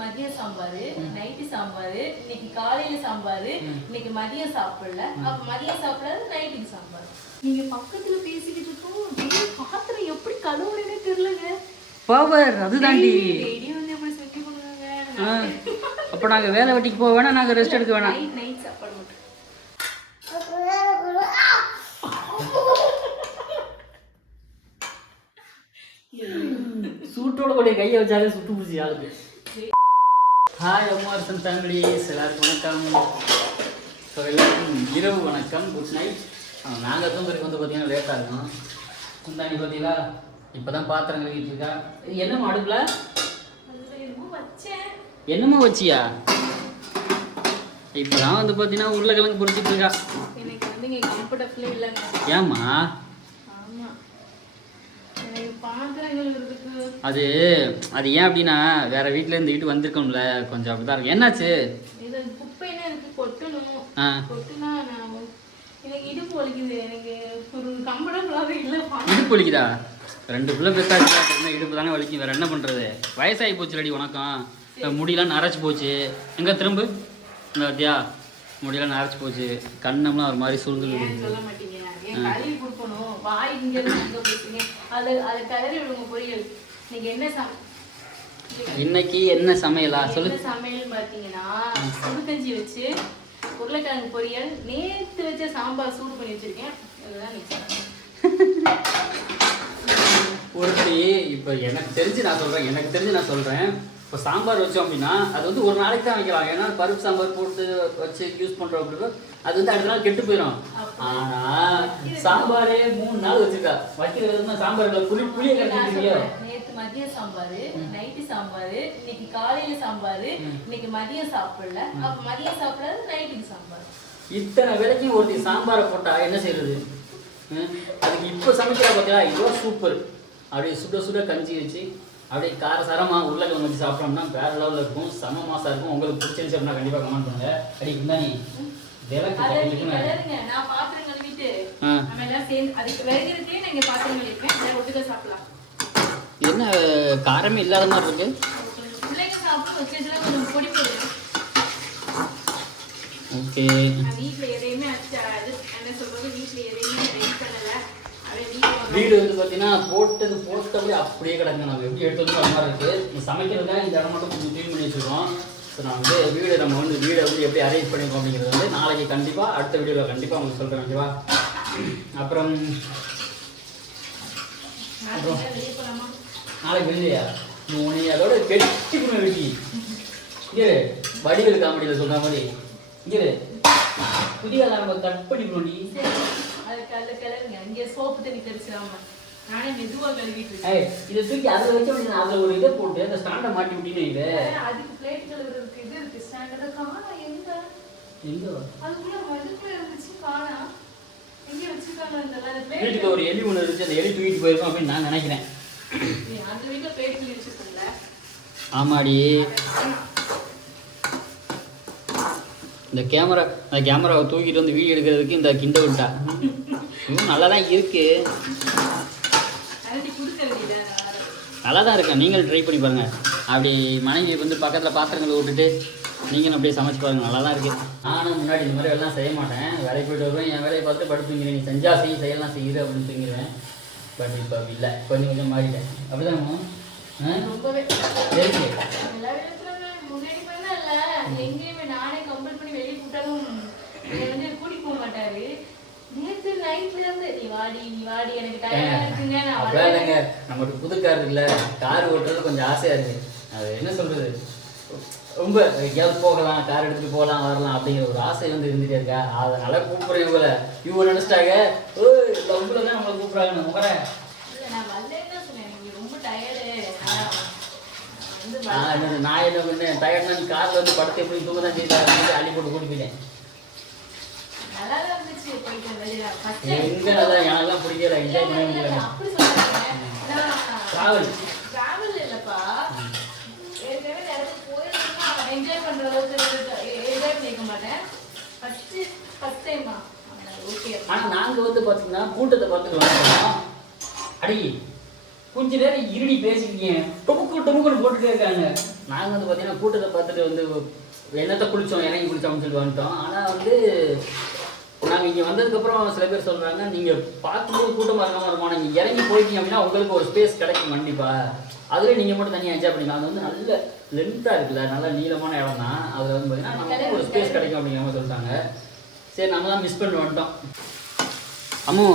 மதியம் சாம்பார், நைட்டு சாம்பார், இன்னைக்கு காலையில சாம்பார், இன்னைக்கு மதியம் சாப்பிடல, அப்ப மதியம் சாப்பிடாது நைட்டுக்கு சாம்பார். நீங்க பக்கத்துல பேசிக்கிட்டு இருக்கோம், பாத்திரம் எப்படி கழுவுறேனே தெரியலங்க. பவர் அதுதாண்டி. டெய்லி வந்து எப்படி செஞ்சு கொடுங்க. அப்ப நாங்க வேலை வெட்டிக்கு போக வேணாம், நாங்க ரெஸ்ட் எடுக்க வேணாம். நைட் சாப்பாடு மட்டும். சூட்டோட கூட கையை வச்சாலே சுட்டு பிடிச்சி ஆளுக்கு. ஹாய் அம்மார்சன் ஃபேமிலிஸ், எல்லாருக்கும் வணக்கம். ஸோ எல்லாருக்கும் இரவு வணக்கம், குட் நைட். நாங்கள் தூங்குறதுக்கு வந்து பார்த்தீங்கன்னா லேட்டாக இருக்கும். முந்தாணி பார்த்தீங்களா இப்போ தான் பாத்திரம் கழுவிட்டு இருக்கா. என்னம்மா அடுப்புல என்னம்மா வச்சியா? இப்போ தான் வந்து பார்த்தீங்கன்னா உருளைக்கிழங்கு பொரிச்சிட்டு இருக்கா. ஏம்மா? அது அது ஏன் அப்படின்னா வேற வீட்டுல இருந்து வீட்டு வந்திருக்கோம்ல, கொஞ்சம் அப்படிதான் இருக்கும். என்னாச்சு? இடுப்பு வலிக்குதா? 2 பிள்ளை பெத்தாச்சு, இடுப்பு தானே வலிக்கும், வேற என்ன பண்றது? வயசாகி போச்சு ரெடி உனக்கும். முடியெல்லாம் நரைச்சு போச்சு. எங்க திரும்ப இந்த வத்தியா முடியெல்லாம் நரைச்சு போச்சு, கண்ணம்லாம் ஒரு மாதிரி சுருங்கல். இன்னைக்கு என்ன சமையலா சொல்லு? சமையல் பாத்தீங்கன்னா சுடுகஞ்சி வச்சு உருளைக்கிழங்கு பொரியல், நேத்து வச்ச சாம்பார் சூடு பண்ணி வச்சிருக்கேன். ஒருத்தி இப்போ எனக்கு தெரிஞ்சு நான் சொல்றேன் இப்போ சாம்பார் வச்சோம் அப்படின்னா அது வந்து ஒரு நாளைக்கு தான் வைக்கலாம். ஏன்னா பருப்பு சாம்பார் போட்டு வச்சு யூஸ் பண்ணுறோம் அப்படின்னா அது வந்து அடுத்த நாள் கெட்டு போயிடும். ஆனால் சாம்பாரே 3 நாள் வச்சுருக்கா. வைக்கிறது சாம்பாரில் புளியை கட்டிருக்கீங்க. நேற்று மதியம் சாம்பார், நைட்டு சாம்பார், இன்னைக்கு காலையில சாம்பார், இன்னைக்கு மதியம் சாப்பிடல, அப்ப மதியம் சாப்பிடாது நைட்டுக்கு சாம்பார். இத்தனை வேலைக்கும் ஒருத்தி சாம்பாரை போட்டா என்ன செய்யறது? அதுக்கு இப்போ சமைக்கிறா பார்த்தீங்களா, இவ்வளோ சூப்பர். அப்படியே சுட சுட கஞ்சி வச்சு அப்படியே காரசாரமாக உருளைக்கிழங்கு வச்சு சாப்பிட்டோம்னா வேற லெவலில் இருக்கும், செம மாசா இருக்கும். உங்களுக்கு பிடிச்சிருந்துச்சு அப்படின்னா கண்டிப்பாக கமெண்ட் பண்ணுங்க. அடி இருந்தா நீ நான் பாத்திரம் கழுவிட்டு நம்ம எல்லாம் சேர்ந்து அதுக்கு வேகிறதுக்கே நீங்க பாத்திரம் கழுவிப்பேன், ஒட்டுக்க சாப்பிடலாம். என்ன காரமே இல்லாத மாதிரி இருக்கு. பிள்ளைங்க சாப்பிட வச்சதுல கொஞ்சம் பொடி பொடி. ஓகே, வீட்டுல எதையுமே என்ன சொல்றது, வீட்டுல எதையுமே ரெடி பண்ணல. வீடு வந்து பார்த்தீங்கன்னா போட்டபடி அப்படியே கிடக்கு. நம்ம எப்படி எடுத்து வந்து அது மாதிரி இருக்குது. சமைக்கிறதுக்காக இந்த இடம் மட்டும் கொஞ்சம் க்ளீன் பண்ணி வச்சுருக்கோம். ஸோ நான் வந்து வீடை வந்து எப்படி அரேஞ்ச் பண்ணியிருக்கோம் அப்படிங்கிறது வந்து நாளைக்கு கண்டிப்பாக அடுத்த வீடியோவில் கண்டிப்பாக உங்களுக்கு சொல்கிறேன். ஓகேவா? அப்புறம் நாளைக்கு வெளியா உன்னை அதோட கெட்டிக்கணும் வெட்டி இங்கே வடிவேல் காமெடியில் சொல்கிற மாதிரி இங்கே புதிய நம்ம கட் பண்ணிக்கணும். நீ இதை தூக்கி அதில் வச்ச அதில் ஒரு இதை போட்டு அந்த ஸ்டாண்டை மாட்டி விட்டீங்க. இது அதுக்கு பிளேட் கழுவுறதுக்கு இது இருக்கு, ஸ்டாண்டர்டா காணா. எங்க அதுக்குள்ள மதுக்குள்ள இருந்துச்சு, காணா. எங்க வச்சிருக்காங்க அந்த பிளேட்? வீட்டுக்கு ஒரு எலி ஒன்று இருந்துச்சு, அந்த எலி தூக்கிட்டு போயிருக்கோம் அப்படின்னு நான் நினைக்கிறேன். அந்த வீட்டில் பிளேட் கழுவி வச்சிருக்கோம்ல. ஆமாடி, இந்த கேமராவை தூக்கிட்டு வந்து வீடியோ எடுக்கிறதுக்கு இந்த கிண்ட விட்டா. இன்னும் நல்லா தான் இருக்கு, நல்லா தான் இருக்கேன். நீங்களும் ட்ரை பண்ணி பாருங்கள். அப்படி மனைவி வந்து பக்கத்தில் பாத்திரங்களை விட்டுட்டு நீங்களும் அப்படியே சமைச்சு பாருங்கள், நல்லா தான் இருக்குது. நானும் முன்னாடி இந்த மாதிரி எல்லாம் செய்ய மாட்டேன். வேலைக்கு போய்ட்டு வருவேன், என் வேலையை பார்த்துட்டு படுத்து தூங்கிறேன். நீ செஞ்சா செய்யலாம் செய்யுது அப்படின்னு தூங்கிடுவேன். பட் இப்போ அப்படி இல்லை, கொஞ்சம் கொஞ்சம் மாறிட்டேன். அப்படிதான் ரொம்பவே எங்கேயுமே நானே கம்பல் பண்ணி வெளியே கூட்டாலும் வந்து கூட்டிட்டு போக மாட்டாரு. நேற்று நைட்ல இருந்து நீ வாடி எனக்கு டயர்டா இருக்குங்க. நமக்கு புது கார் இல்லை, கார் ஓட்டுறது கொஞ்சம் ஆசையா இருக்கு. அது என்ன சொல்றது, ரொம்ப எங்கேயாவது போகலாம், கார் எடுத்துட்டு போகலாம் வரலாம் அப்படிங்கிற ஒரு ஆசை வந்து இருந்துட்டே இருக்கா. அதனால கூப்பிடுறேன் இவங்க நினைச்சிட்டாங்க உங்களை தான் நம்மளை கூப்பிடுறாங்க. முகரை நான் வரலன்னு சொன்னேன், நீங்க ரொம்ப டயர்டு. நான் என்ன பண்ணேன், டயர்ட்னா நீ காரில் வந்து படத்தை எப்படி தூங்க தான் செய்யலாம், அள்ளி போட்டு கூட்டி போயிட்டேன். எங்க அதான் எனக்கெல்லாம் பிடிக்கல, என்ஜாய் பண்ண முடியல. டிராவல் இல்லப்பா, ஏற்கனவே நிறைய போயிருந்தா என்ஜாய் பண்ற அளவுக்கு என்ஜாய் பண்ணிக்க மாட்டேன். ஃபர்ஸ்ட் டைமா. ஓகே, ஆனா நாங்க வந்து பாத்தீங்கன்னா கூட்டத்தை பார்த்துக்கலாம். அடி கொஞ்ச நேரம் இருடி பேசிக்கிங்க, டொக்கு முக்குன்னு போட்டுட்டே இருக்காங்க. நாங்கள் வந்து பார்த்தீங்கன்னா கூட்டத்தை பார்த்துட்டு வந்து என்னத்தை குளித்தோம் இறங்கி குளிச்சோம்னு சொல்லி வந்துட்டோம். ஆனால் வந்து நாங்கள் இங்கே வந்ததுக்கப்புறம் சில பேர் சொல்கிறாங்க, நீங்கள் பார்க்கும்போது கூட்டமாக இருக்காமல் இருக்கும், நீங்கள் இறங்கி போயிட்டீங்க அப்படின்னா உங்களுக்கு ஒரு ஸ்பேஸ் கிடைக்கும் கண்டிப்பாக. அதில் நீங்கள் மட்டும் தனியாக என்ஜாய் பண்ணிக்கலாம். அது வந்து நல்ல லென்த்தாக இருக்குல்ல, நல்ல நீளமான இடம் தான். அதில் வந்து பார்த்தீங்கன்னா நமக்கு ஒரு ஸ்பேஸ் கிடைக்கும் அப்படிங்கிற மாதிரி சொல்லிட்டாங்க. சரி நம்ம தான் மிஸ் பண்ணி வந்துட்டோம். அம்மு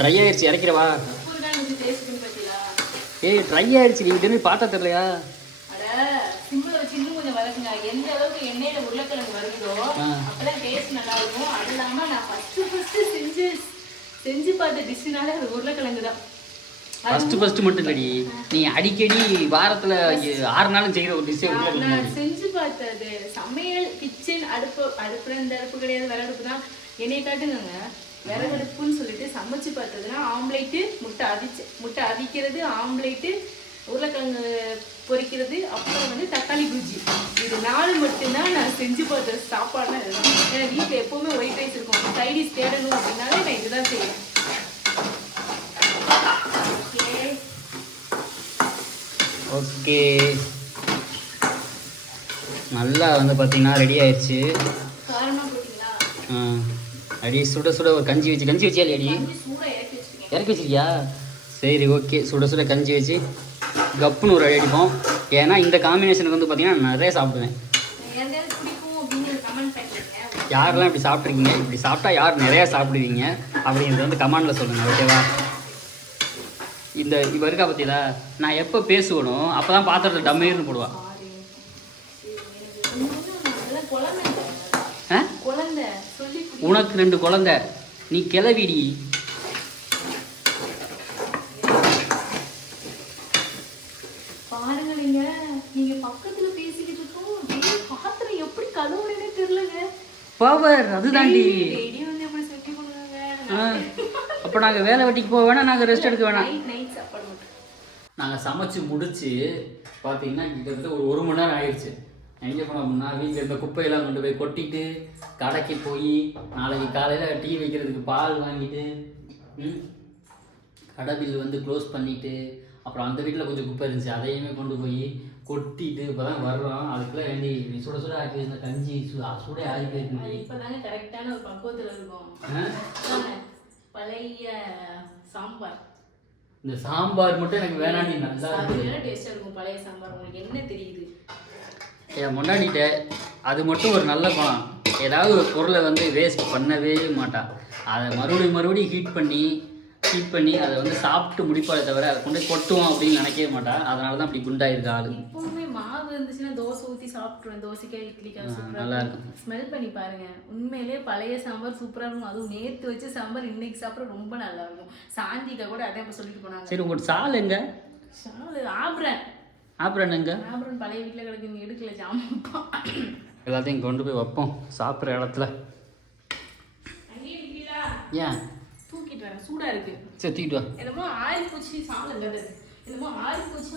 ட்ரை ஆயிடுச்சு, இறக்கிறவா? ஏய் ட்ரை ஆயிடுச்சு, நீங்கள் திரும்பி பார்த்தா தெரியலையா? சிம்பிள வச்சு இன்னும் கொஞ்சம் வதக்குங்க. எந்த அளவுக்கு எண்ணெயில உருளைக்கிழங்கு வருதோ அப்பதான் டேஸ்ட் நல்லா இருக்கும். அது இல்லாம நான் ஃபர்ஸ்ட் செஞ்சு பார்த்த டிஷ்னால அது உருளைக்கிழங்கு தான். ஃபர்ஸ்ட் மட்டும் இல்லடி, நீ அடிக்கடி வாரத்துல 6 நாளும் செய்யற ஒரு டிஷ்ஷே உருளைக்கிழங்கு. நான் செஞ்சு பார்த்தது சமையல் கிச்சன் அடுப்புல இந்த அடுப்பு கிடையாது, விறகடுப்பு தான். என்னைய காட்டுங்க விறகடுப்புன்னு சொல்லிட்டு சமைச்சு பார்த்ததுன்னா ஆம்லேட்டு, முட்டை அவிக்கிறது, ஆம்லேட்டு, உருளைக்கிழங்கு பொரிக்கிறது, அப்புறம் வந்து தக்காளி குஜி. இது 4 மட்டும்தான் நான் செஞ்சு பார்த்த சாப்பாடுனா இதுதான். ஏன்னா வீட்டில் எப்போவுமே ஒயிட் ரைஸ் இருக்கும், சைடிஷ் தேடணும் அப்படின்னாலே நான் இதுதான் செய்வேன். ஓகே நல்லா வந்து பார்த்தீங்கன்னா ரெடி ஆயிடுச்சு. காரமாக போட்டிங்களா? அடி சுட சுட ஒரு கஞ்சி வச்சியா இல்லையா? அடி இறக்கி வச்சிருக்கியா? சரி ஓகே, சுட சுட கஞ்சி வச்சு கப்புன்னு ஒரு அடி அடிப்போம். ஏன்னா இந்த காம்பினேஷனுக்கு வந்து பார்த்தீங்கன்னா நிறைய சாப்பிடுவேன். யாரெல்லாம் இப்படி சாப்பிட்ருக்கீங்க, இப்படி சாப்பிட்டா யார் நிறையா சாப்பிடுவீங்க அப்படிங்கிறது வந்து கமெண்டில் சொல்லுங்கள், ஓகேவா? இந்த இப்போ இருக்கா பார்த்தீங்களா, நான் எப்போ பேசுவனும் அப்போ தான் பாத்திரத்தில் டம்மேர்னு போடுவான். உனக்கு 2 குழந்தை, நீ கிளவிடி. பாருங்க, நீங்க பக்கத்துல பேசிக்கிட்டு இருக்கோம், பாத்திரம் எப்படி கழுவுறேனே தெரியலங்க. பவர் அதுதான்டி. அப்போ நாங்கள் வேலை வெட்டிக்கு போக வேணாம், நாங்கள் ரெஸ்ட் எடுக்க வேணாம். நாங்கள் சமைச்சு முடிச்சு பார்த்தீங்கன்னா கிட்டத்தட்ட ஒரு 1 மணி நேரம் ஆயிடுச்சு. எங்கே போனோம் அப்படின்னா வீட்டில் இருந்த குப்பையெல்லாம் கொண்டு போய் கொட்டிட்டு கடைக்கு போய் நாளைக்கு காலையில் டீ வைக்கிறதுக்கு பால் வாங்கிட்டு கடை பில் வந்து க்ளோஸ் பண்ணிவிட்டு அப்புறம் அந்த வீட்டில் கொஞ்சம் குப்பை இருந்துச்சு அதையுமே கொண்டு போய் கொட்டிட்டு இப்போ தான் வர்றோம். அதுக்குள்ளே வேண்டி சுட சுட ஆக்கி வந்த கஞ்சி சுட ஆகி போயிருக்கு. இப்போ தாங்க கரெக்டான ஒரு பக்குவத்தில் இருக்கும். பழைய சாம்பார், இந்த சாம்பார் மட்டும் எனக்கு வேணாண்டி, நல்லா டேஸ்டாக இருக்கும் பழைய சாம்பார். உங்களுக்கு என்ன தெரியுது? என் முன்னாடிட்ட அது மட்டும் ஒரு நல்ல குணம், ஏதாவது ஒரு பொருளை வந்து வேஸ்ட் பண்ணவே மாட்டான். அதை மறுபடியும் ஹீட் பண்ணி அதை வந்து சாப்பிட்டு முடிப்பாளே தவிர அதை கொண்டு கொட்டுவோம் அப்படின்னு நினைக்கவே மாட்டான். அதனால தான் அப்படி குண்டாயிருக்கா ஆளு. இப்போவுமே மாவு இருந்துச்சுன்னா தோசை ஊற்றி சாப்பிட்ருவேன், தோசைக்காய் இட்லிக்காய் நல்லா இருக்கும். ஸ்மெல் பண்ணி பாருங்க, உண்மையிலே பழைய சாம்பார் சூப்பராக இருக்கும். அதுவும் நேற்று வச்சு சாம்பார் இன்னைக்கு சாப்பிட ரொம்ப நல்லா இருக்கும். சாந்திக்கா கூட அதே இப்போ சொல்லிட்டு போனாங்க. சரி உங்களுக்கு சால் எங்க? சால் ஆப்ரன் எங்க? ஆப்ரன் பழைய வீட்டில் கிடக்குங்க, எடுக்கல ஜாமான். எல்லாத்தையும் கொண்டு போய் வைப்போம் சாப்பிட்ற இடத்துல. ஏன் தூக்கிட்டு வரேன், சூடா இருக்கு. சரி தூக்கிட்டு வா. என்னமோ ஆயில் பூச்சி சால் என்னமோ ஆயில் பூச்சி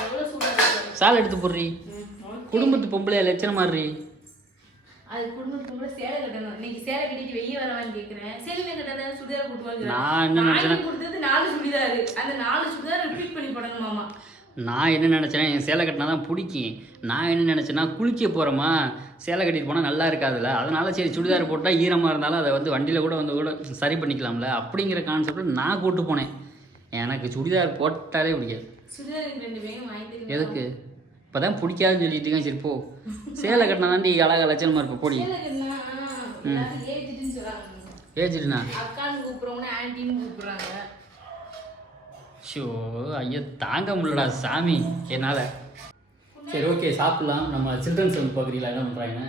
எவ்வளோ சூடா இருக்கு. சால் எடுத்து போடுறீ, குடும்பத்து பொம்பளையா லட்சணம் மாறுறீ. அது குடும்பத்து பொம்பளை சேலை கட்டணும். இன்னைக்கு சேலை கட்டிட்டு வெளியே வரவான்னு கேட்குறேன். சேலை கட்டாத சுடிதார் போட்டுவாங்க. நான் என்ன நினைச்சேன், கொடுத்தது 4 சுடிதார், அந்த 4 சுடிதார் ரிப்பீட் பண்ணி போடணுமாமா. நான் என்ன நினச்சேன்னா என் சேலை கட்டினா தான் பிடிக்கும். நான் என்ன நினச்சேன்னா குளிக்க போகிறோமா சேலை கட்டிட்டு போனால் நல்லா இருக்காதுல்ல, அதனால சரி சுடிதார் போட்டால் ஈரமாக இருந்தாலும் அதை வந்து வண்டியில் கூட சரி பண்ணிக்கலாம்ல அப்படிங்கிற கான்செப்டில் நான் கூட்டு போனேன். எனக்கு சுடிதார் போட்டாலே பிடிக்காது. எதுக்கு இப்போ தான் பிடிக்காதுன்னு சொல்லிட்டு இருக்கேன். சரி போ, சேலை கட்டினா தாண்டி அழகா லட்சணமாக இருப்போம். போடி. ஏஜ்டுண்ணா ஷோ ஐயா தாங்க முடியலடா சாமி என்னால். சரி ஓகே சாப்பிட்லாம். நம்ம சில்ட்ரன்ஸ் வந்து பார்க்குறீங்களா என்ன பண்ணுறாங்க?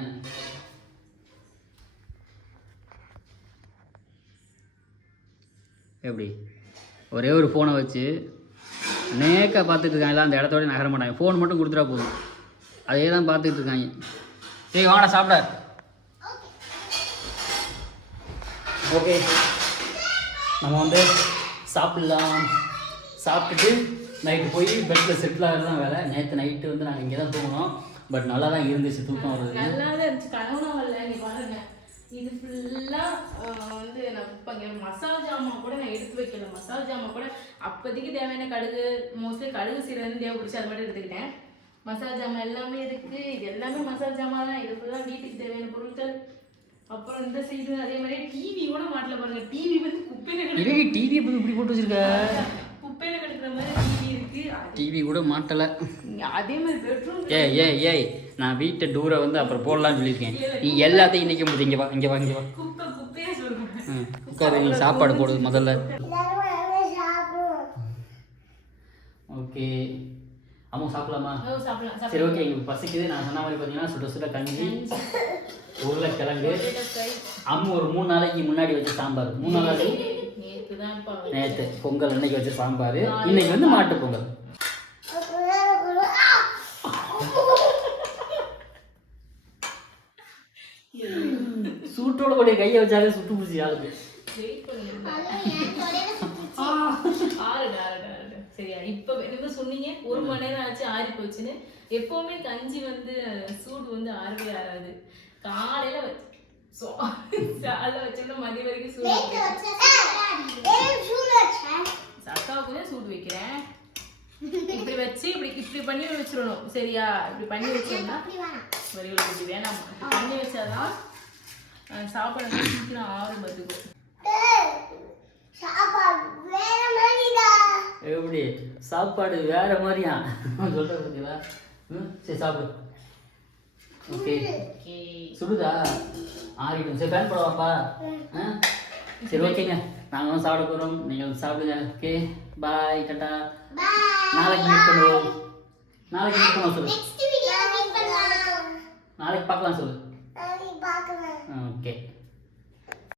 எப்படி ஒரே ஒரு ஃபோனை வச்சு நேக்கா பார்த்துட்டு இருக்காங்க, எல்லாம் அந்த இடத்தோட நகர மாட்டாங்க. ஃபோன் மட்டும் கொடுத்துட்டா போதும், அதே தான் பார்த்துட்டு இருக்காங்க. சரி வாடா சாப்பிட. ஓகே நம்ம வந்து சாப்பிட்லாம். சாப்பிட்டுட்டு நைட்டு போய் பெட்டில் செட்டில் ஆகிறது தான் வேலை. நேற்று நைட்டு வந்து நாங்கள் இங்கே தான் தூங்கினோம். பட் நல்லா தான் இருந்துச்சு, தூக்கம் வருது. நல்லா தான் இருந்துச்சு, கனவுனா வரல. நீ பாருங்க இது ஃபுல்லா வந்து நான் வைப்பாங்க. மசாலா ஜாமான் கூட நான் எடுத்து வைக்கல. மசாலா ஜாமான் கூட அப்போதைக்கு தேவையான கடுகு, மோஸ்ட்லி கடுகு சீரகம் தேவைப்பிடிச்சி அது மட்டும் எடுத்துக்கிட்டேன். மசாலா ஜாமான் எல்லாமே இருக்கு. இது எல்லாமே மசாலா ஜாமான் தான். இது ஃபுல்லாக வீட்டுக்கு தேவையான பொருட்கள். அப்புறம் இந்த சைடு அதே மாதிரி டிவி கூட மாட்டல பாருங்க. டிவி வந்து குப்பையில கிடக்கு. டிவி இப்படி போட்டு வச்சிருக்க? குப்பையில கிடக்குற மாதிரி டிவி இருக்கு. டிவி கூட மாட்டல. அதே மாதிரி பெட்ரூம். ஏய் நான் வீட்டை டூரை வந்து அப்புறம் போடலாம்னு சொல்லியிருக்கேன். நீ எல்லாத்தையும் இன்னைக்கு முடிச்சு இங்கே வா. குப்பையா சொல்றேன். உட்காரு, நீ சாப்பாடு போடு முதல்ல. ஓகே அம்மா சாப்பிடலாமா? சாப்பிடலாம். சரி ஓகே, எங்களுக்கு பசிக்குது. நான் சொன்ன மாதிரி பார்த்தீங்கன்னா சுட சுட கஞ்சி, உருளைக்கிழங்கு, அம்மா ஒரு 3 நாளைக்கு முன்னாடி வச்ச சாம்பார். 3 நாளைக்கு நேற்று பொங்கல் அன்னைக்கு வச்ச சாம்பார். இன்னைக்கு வந்து மாட்டு பொங்கல். சூட்டோட கூட கையை வச்சாலே சுட்டு பிடிச்சி ஆளுக்கு. சரியா, இப்ப என்ன சொன்னீங்க 1 மணி நேரம் ஆச்சு ஆறி போச்சுன்னு. எப்பவுமே கஞ்சி வந்து சூடு வந்து ஆறவே ஆறாது. காலையில வச்சோம்னா மதியம் வரைக்கும் சூடு. அக்காவுக்கு தான் சூடு வைக்கிறேன். இப்படி வச்சு இப்படி பண்ணி வச்சிடணும். சரியா, இப்படி பண்ணி வச்சோம்னா வரிகள் இப்படி வேணாம். பண்ணி வச்சாதான் சாப்பாடு சீக்கிரம் ஆறும். பார்த்துக்கும். எப்படி சாப்பாடு வேற மாதிரியா சொல்ற பார்த்தீங்களா? சரி சாப்பிடு. ஓகே சுடுதா? ஆறிடும். சரி பேன் போடவாப்பா. சரி ஓகேங்க, நாங்கள் வந்து சாப்பிட போகிறோம். நீங்கள் வந்து சாப்பிடுங்க. Okay bye, tata. நாளைக்கு மீட் பண்ணுவோம். சொல்லு. நாளைக்கு பார்க்கலாம் சொல்லு. ஓகே.